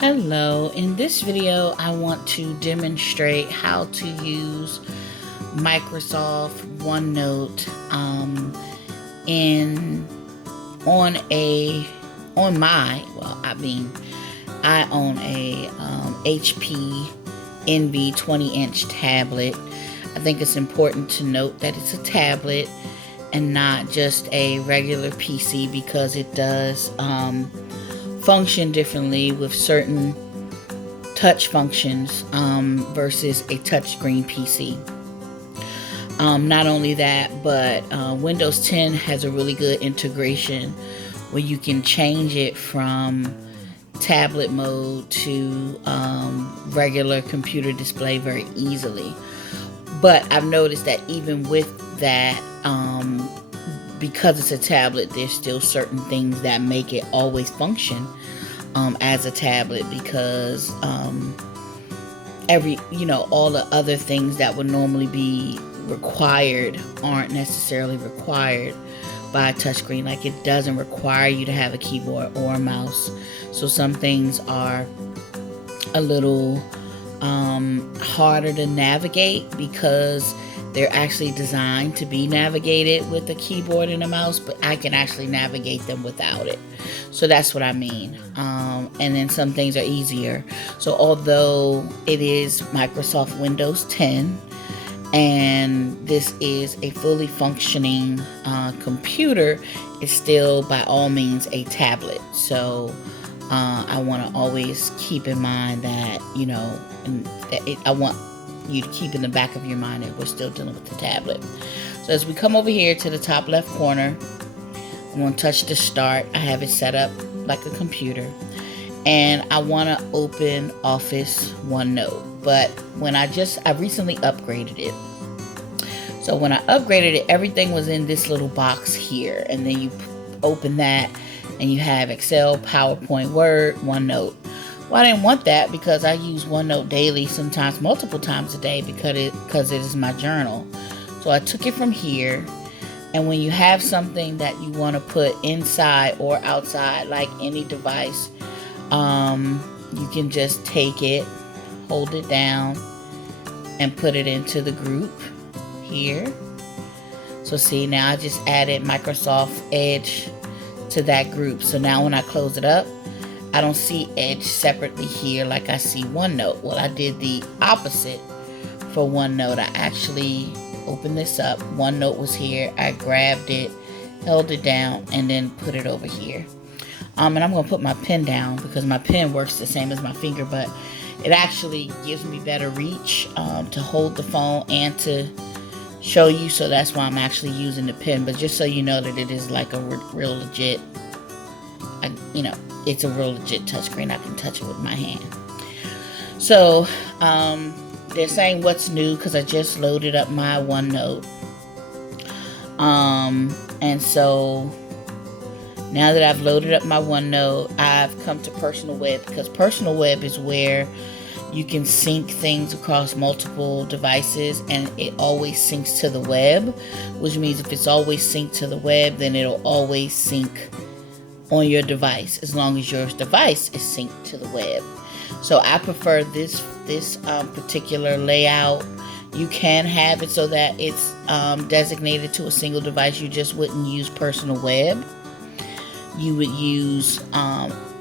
Hello, in this video I want to demonstrate how to use Microsoft OneNote in on a on my I own a HP Envy 20-inch tablet. I think it's important to note that it's a tablet and not just a regular PC because it does function differently with certain touch functions versus a touchscreen PC. Not only that, but Windows 10 has a really good integration where you can change it from tablet mode to regular computer display very easily. But I've noticed that even with that, because it's a tablet, there's still certain things that make it always function as a tablet, because all the other things that would normally be required aren't necessarily required by a touchscreen. Like, it doesn't require you to have a keyboard or a mouse, so some things are a little harder to navigate because they're actually designed to be navigated with a keyboard and a mouse, but I can actually navigate them without it. So that's what I mean. And then some things are easier. So although it is Microsoft Windows 10 and this is a fully functioning computer, it's still by all means a tablet. So I want to always keep in mind that, I want you to keep in the back of your mind that we're still dealing with the tablet. So as we come over here to the top left corner, I'm going to touch the start. I have it set up like a computer, and I want to open Office OneNote. But when I recently upgraded it. So when I upgraded it, everything was in this little box here, and then you open that and you have Excel, PowerPoint, Word, OneNote. Well, I didn't want that because I use OneNote daily, sometimes multiple times a day, because it is my journal. So I took it from here, and when you have something that you want to put inside or outside, like any device, you can just take it, hold it down, and put it into the group here. So see, now I just added Microsoft Edge to that group. So now when I close it up, I don't see Edge separately here like I see OneNote. Well, I did the opposite for OneNote. I actually opened this up. OneNote was here. I grabbed it, held it down, and then put it over here. And I'm going to put my pen down because my pen works the same as my finger, but it actually gives me better reach to hold the phone and to show you. So that's why I'm actually using the pen. But just so you know that it is like a real legit, it's a real legit touchscreen. I can touch it with my hand. So they're saying what's new because I just loaded up my OneNote. And so now that I've loaded up my OneNote, I've come to Personal Web, because Personal Web is where you can sync things across multiple devices, and it always syncs to the web, which means if it's always synced to the web, then it'll always sync on your device as long as your device is synced to the web. So I prefer this particular layout. You can have it so that it's designated to a single device. You just wouldn't use Personal Web. You would use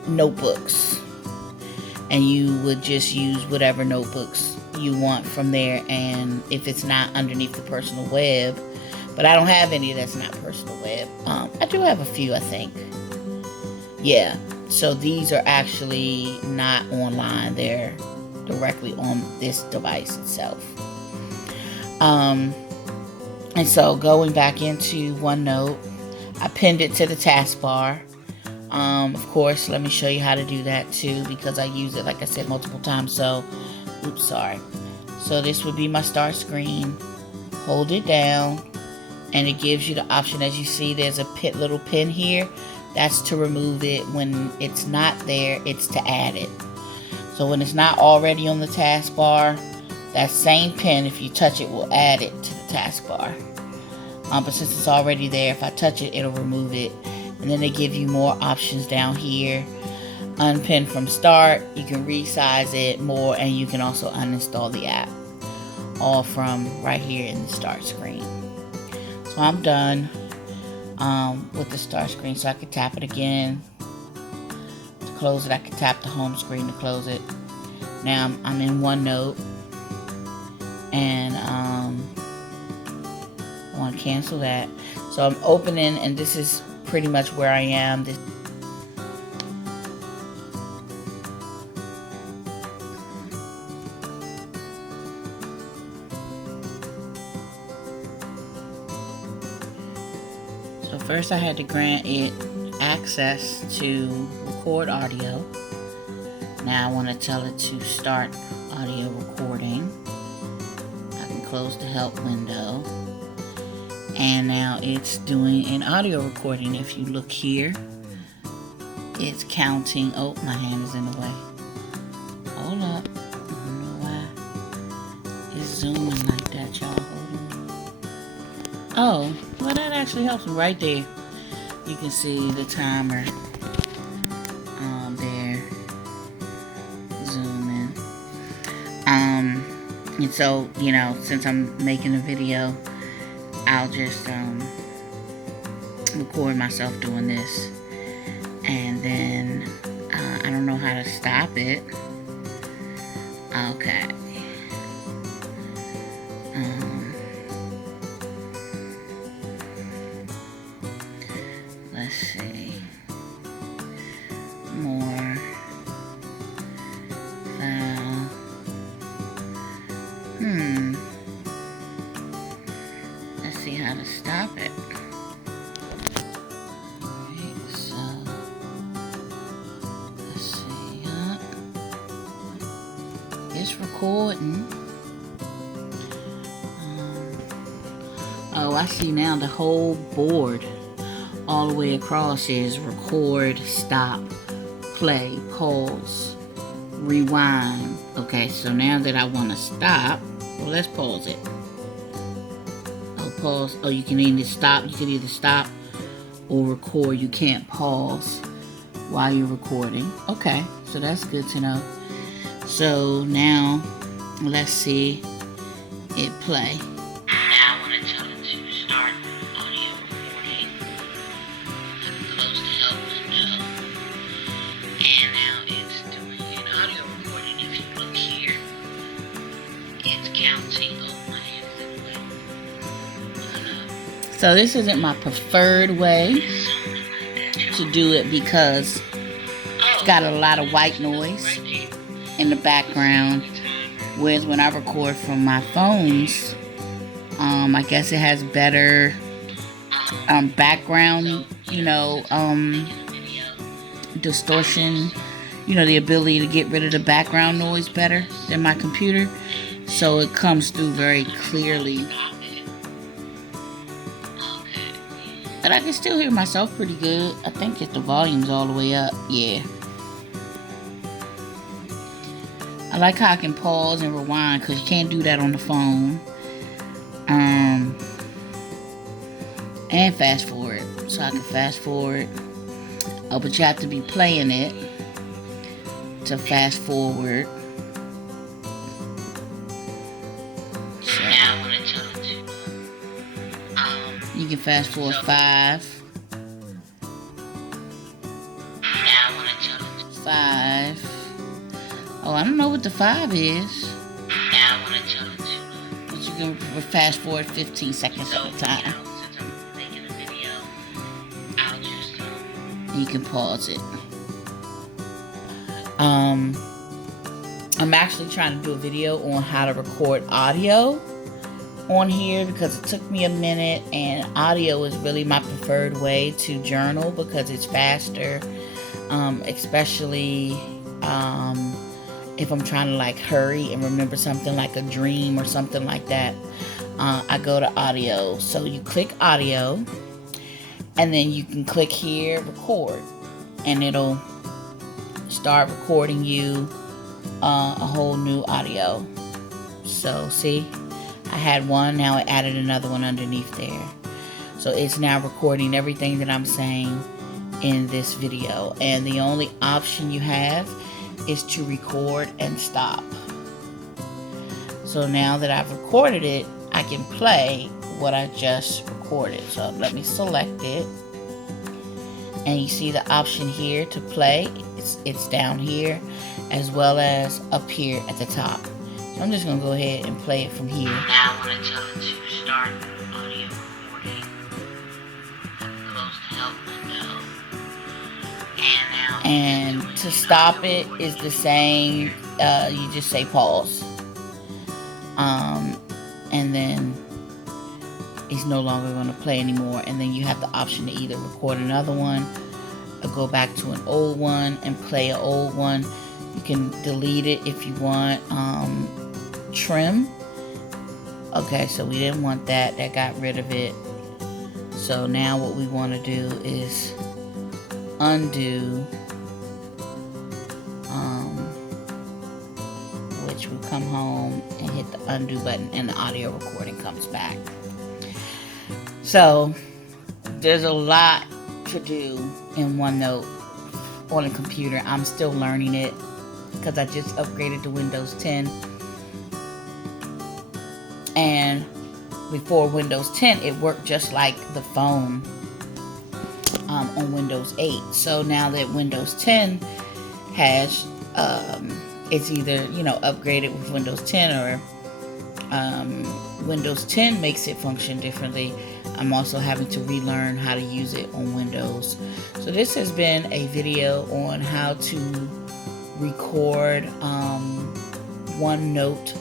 notebooks, and you would just use whatever notebooks you want from there. And if it's not underneath the Personal Web, but I don't have any that's not Personal Web. I do have a few, I think. Yeah, so these are actually not online. They're directly on this device itself. And so going back into OneNote, I pinned it to the taskbar. Of course, let me show you how to do that too, because I use it, like I said, multiple times. So, So this would be my start screen. Hold it down, and it gives you the option. As you see, there's a little pin here. That's to remove it. When it's not there, it's to add it. So when it's not already on the taskbar, that same pin, if you touch it, will add it to the taskbar. But since it's already there, if I touch it, it'll remove it. And then they give you more options down here. unpin from start. You can resize it more, and you can also uninstall the app, all from right here in the start screen. So I'm done with the start screen. So I can tap it again to close it. I can tap the home screen to close it. Now I'm in OneNote, and I want to cancel that. So I'm opening, and this is pretty much where I am. So first I had to grant it access to record audio. Now I want to tell it to start audio recording. I can close the help window. And now it's doing an audio recording. If you look here, it's counting. Oh, my hand is in the way. Hold up. I don't know why it's zooming like that, y'all. Oh, well, that actually helps me right there. You can see the timer there. Zoom in. And so, you know, since I'm making a video, I'll just record myself doing this, and then I don't know how to stop it. Okay. Let's see. More. File. Let's see how to stop it. Alright, so let's see. It's recording. Oh, I see now the whole board all the way across is record, stop, play, pause, rewind. Okay, so now that I want to stop, well, let's pause it. Oh, pause. Oh, you can either stop. You can either stop or record. You can't pause while you're recording. Okay, so that's good to know. So now let's see it play. Now I want to tell it to start audio recording. I can close the help window. And now it's doing an audio recording. If you look here, it's counting. Oh, my hand is in the way. So this isn't my preferred way to do it because it's got a lot of white noise in the background, whereas when I record from my phones, I guess it has better background, you know, distortion, you know, the ability to get rid of the background noise better than my computer, so it comes through very clearly. But I can still hear myself pretty good. I think if the volume's all the way up, yeah. I like how I can pause and rewind because you can't do that on the phone. And fast forward. So I can fast forward. Oh, but you have to be playing it to fast forward. So now I want to tell it to you can fast forward 5. Now I want to tell it to 5. Oh, I don't know what the 5 is. Now I want to tell it to. But you can fast forward 15 seconds at a time. You know, since I'm making a video, I'll just you can pause it. I'm actually trying to do a video on how to record audio on here because it took me a minute, and audio is really my preferred way to journal because it's faster, especially if I'm trying to like hurry and remember something like a dream or something like that. I go to audio. So you click audio, and then you can click here, record, and it'll start recording you a whole new audio. So see, I had one, now it added another one underneath there. So it's now recording everything that I'm saying in this video, and the only option you have is to record and stop. So now that I've recorded it, I can play what I just recorded. So let me select it, and you see the option here to play. It's down here as well as up here at the top. So I'm just going to go ahead and play it from here. Now I want to tell it to start audio recording. Close the help window. And to stop it is the same. You just say pause. And then it's no longer going to play anymore. And then you have the option to either record another one or go back to an old one and play an old one. You can delete it if you want. Trim. Okay, so we didn't want that. That got rid of it. So now what we want to do is undo, which we come home and hit the undo button, and the audio recording comes back. So there's a lot to do in OneNote on a computer. I'm still learning it because I just upgraded to Windows 10, and before Windows 10 it worked just like the phone on Windows 8. So now that Windows 10 has it's either, you know, upgraded with Windows 10 or Windows 10 makes it function differently, I'm also having to relearn how to use it on Windows. So this has been a video on how to record OneNote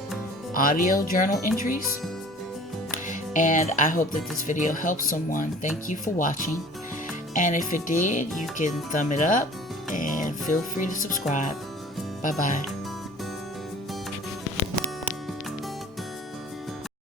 audio journal entries, and I hope that this video helps someone. Thank you for watching, and if it did, you can thumb it up and feel free to subscribe. Bye bye.